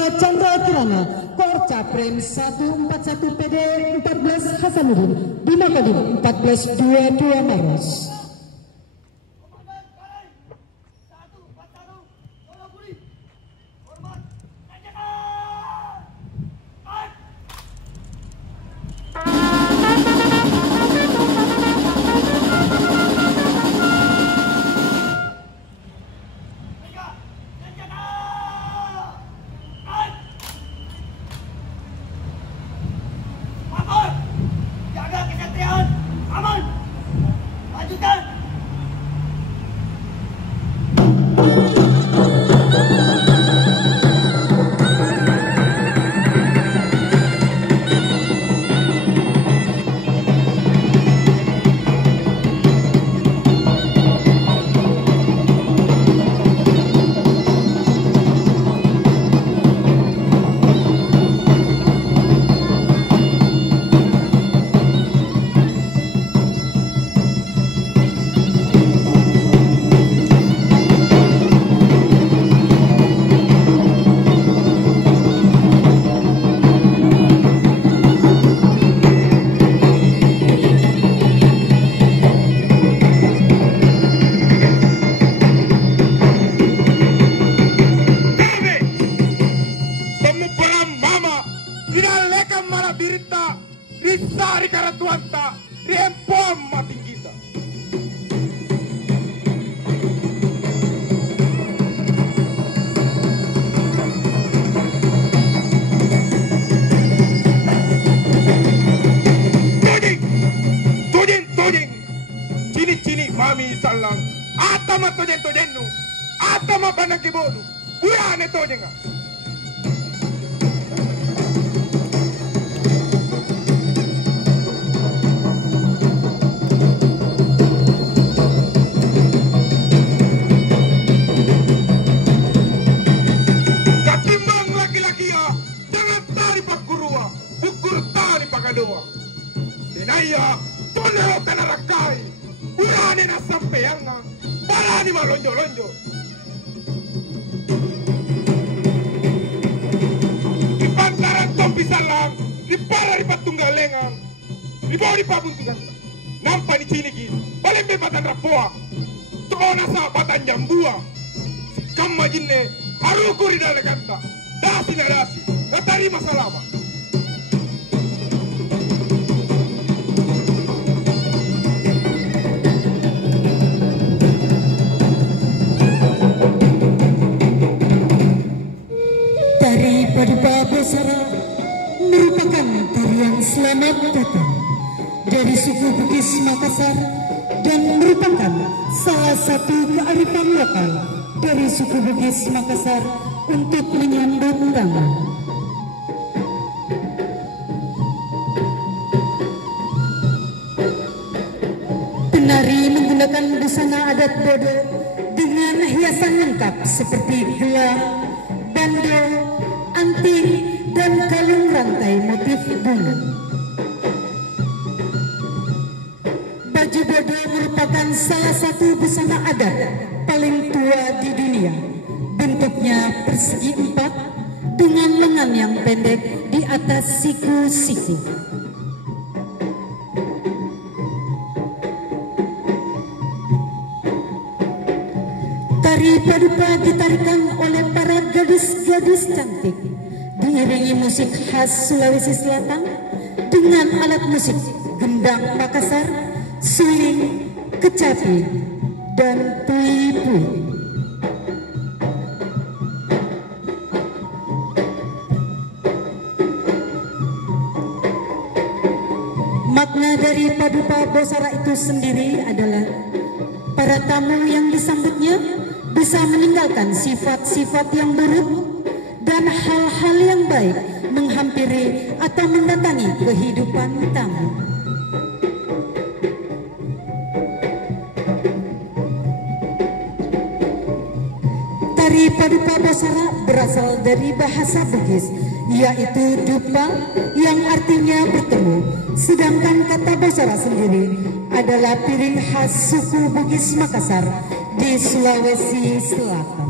3 Chandra Kirana, Korca Prem 141 PD 14 Hasanuddin, Bima Kodim 1422 Maros. Mami salang atama tojen atama banakibodu urane tojenga katimbang laki-laki ya jangan tari pakurua ukur tari pakadoa dinaya toneo kanarakai urane na sampeanga balani malonjo-lonjo di pantaran tompi salang di pala di patunggalengan di bawah di pabuntukan nampak di sini ki balembe batan rapoa tona sa batan jambua kamma jinne arukuri dale kanta dasi na dasi natari masalama Paduka Bosara merupakan tarian selamat datang dari suku Bugis Makassar dan merupakan salah satu kearifan lokal dari suku Bugis Makassar untuk menyambut tamu. Penari menggunakan busana adat Bodo dengan hiasan lengkap seperti gelang, bando, anting, dan kalung rantai motif bunga. Baju Bodo merupakan salah satu busana adat paling tua di dunia. Bentuknya persegi 4 dengan lengan yang pendek di atas siku-siku. Tari Paduka ditarikan oleh para gadis-gadis cantik diiringi musik khas Sulawesi Selatan dengan alat musik gendang Makassar, suling, kecapi, dan pui-pui. Makna dari Paduka Bosara itu sendiri adalah para tamu yang disambutnya bisa meninggalkan sifat-sifat yang buruk dan hal-hal yang baik menghampiri atau mendatangi kehidupan tamu. Tari Paduka Bosara berasal dari bahasa Bugis, yaitu dupa yang artinya bertemu, sedangkan kata Bosara sendiri adalah piring khas suku Bugis Makassar di Sulawesi Selatan.